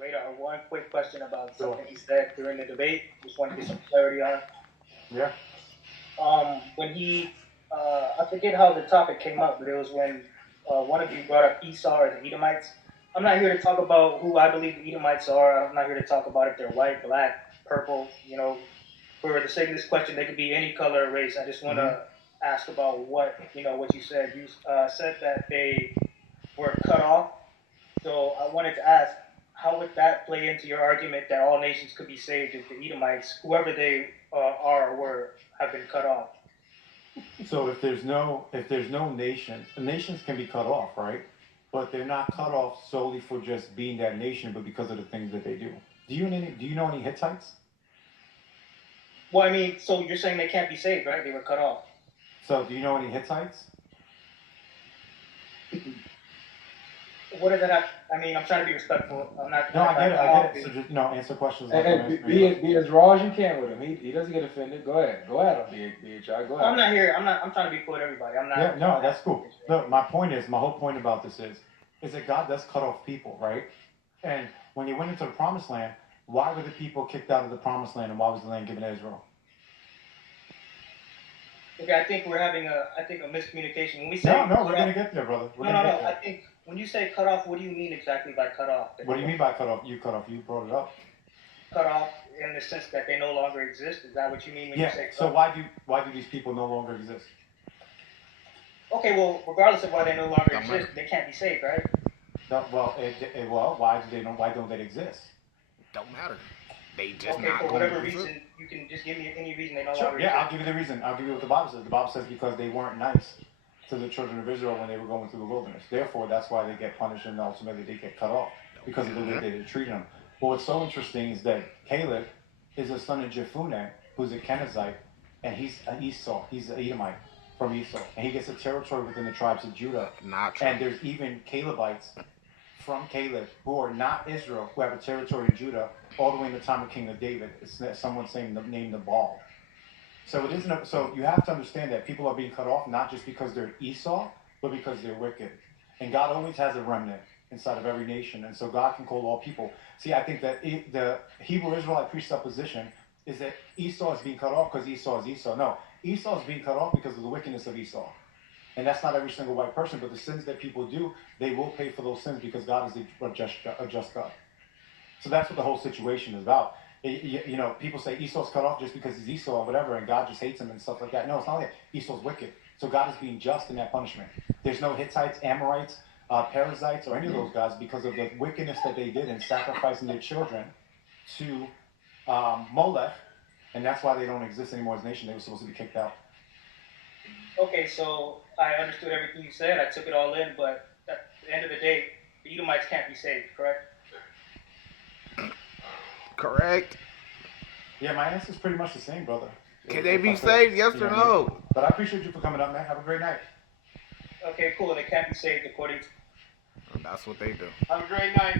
Radar, one quick question about something he said during the debate. Just want to get some clarity on. Yeah. When he, I forget how the topic came up, but it was when one of you brought up Esau or the Edomites. I'm not here to talk about who I believe the Edomites are. I'm not here to talk about if they're white, black, purple. For the sake of this question, they could be any color or race. I just want to ask about what you said. You said that they were cut off. So I wanted to ask, how would that play into your argument that all nations could be saved if the Edomites, whoever they are or were, have been cut off? So if there's no nations, the nations can be cut off, right? But they're not cut off solely for just being that nation, but because of the things that they do. Do you know any Hittites? Well, I mean, so you're saying they can't be saved, right? They were cut off. So do you know any Hittites? What does that have? I mean, I'm trying to be respectful. I'm not. No, I get it. So just answer questions. Be as raw as you can with him. He doesn't get offended. Go ahead, BHI. Go ahead. I'm not here. I'm trying to be cool with everybody. I'm not. Yeah, no, that's cool. Look, my whole point about this is that God does cut off people, right? And when you went into the Promised Land, why were the people kicked out of the Promised Land, and why was the land given to Israel? Okay, I think we're having a miscommunication when we say. No, we're gonna get there, brother. No. I think when you say cut off, what do you mean exactly by cut off? What do you mean by cut off? You cut off. You brought it up. Cut off in the sense that they no longer exist. Is that what you mean when you say? Cut So off? why do these people no longer exist? Okay, well, regardless of why they no longer exist, they can't be saved, right? No, why don't they exist? Don't matter. They just okay, not for whatever going to reason, you can just give me any reason they no Sure. longer Yeah, exist. I'll give you the reason. I'll give you what the Bible says. The Bible says because they weren't nice to the children of Israel when they were going through the wilderness. Therefore, that's why they get punished and ultimately they get cut off because of the way they treated them. But what's so interesting is that Caleb is a son of Jephunneh, who's a Kenizzite, and he's an Esau. He's an Edomite from Esau. And he gets a territory within the tribes of Judah. Not true. And there's even Calebites from Caleb who are not Israel, who have a territory in Judah, all the way in the time of King of David. It's someone saying the name Nabal. So it isn't. So you have to understand that people are being cut off not just because they're Esau, but because they're wicked. And God always has a remnant inside of every nation, and so God can call all people. See, I think that the Hebrew Israelite presupposition is that Esau is being cut off because Esau is Esau. No, Esau is being cut off because of the wickedness of Esau. And that's not every single white person, but the sins that people do, they will pay for those sins because God is a just God. So that's what the whole situation is about. People say Esau's cut off just because he's Esau or whatever, and God just hates him and stuff like that. No, it's not like that. Esau's wicked. So God is being just in that punishment. There's no Hittites, Amorites, Perizzites, or any of those guys because of the wickedness that they did in sacrificing their children to Molech, and that's why they don't exist anymore as a nation. They were supposed to be kicked out. Okay, so I understood everything you said. I took it all in, but at the end of the day, the Edomites can't be saved, correct? Correct. Yeah, my answer's pretty much the same, brother. Can they be saved? Yes or no? But I appreciate you for coming up, man. Have a great night. Okay, cool. They can't be saved according to... That's what they do. Have a great night.